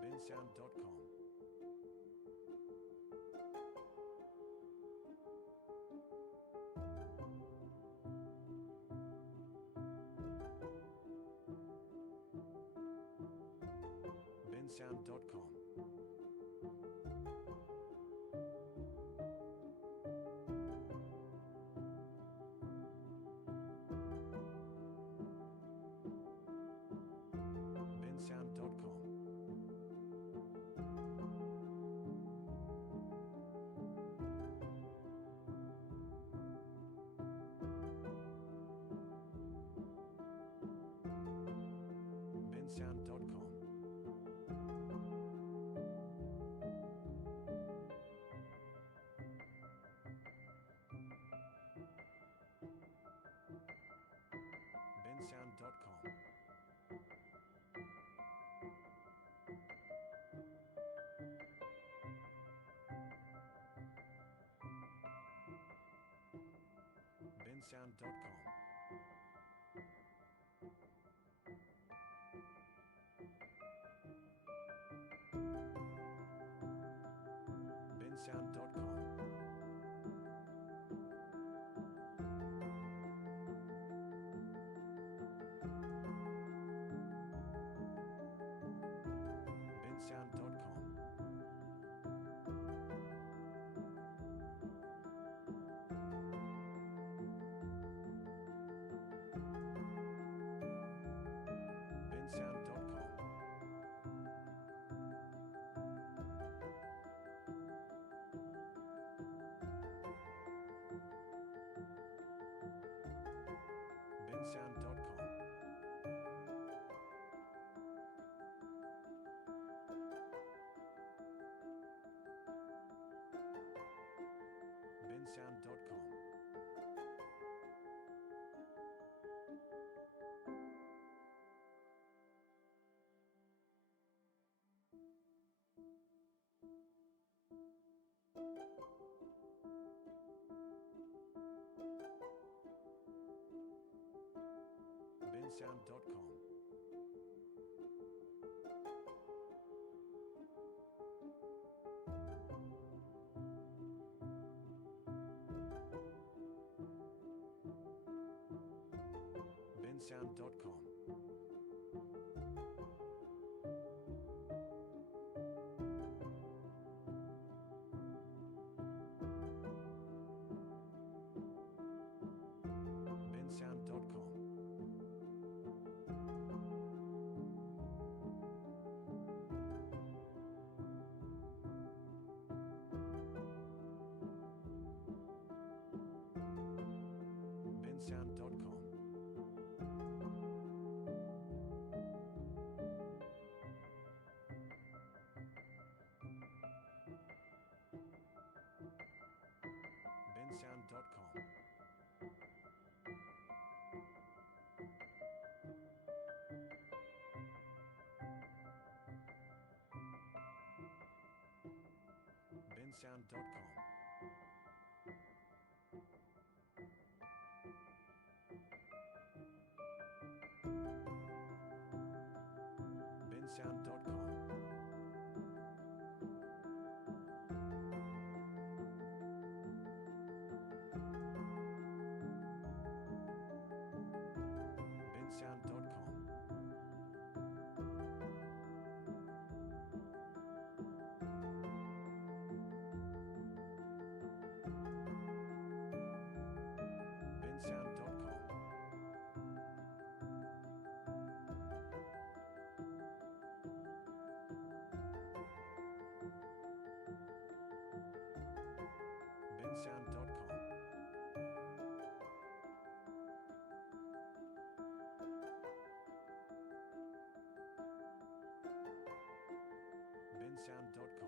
bensound.com. bensound.com. Sound.com. sound.com. bensound.com Sound.com. sound.com.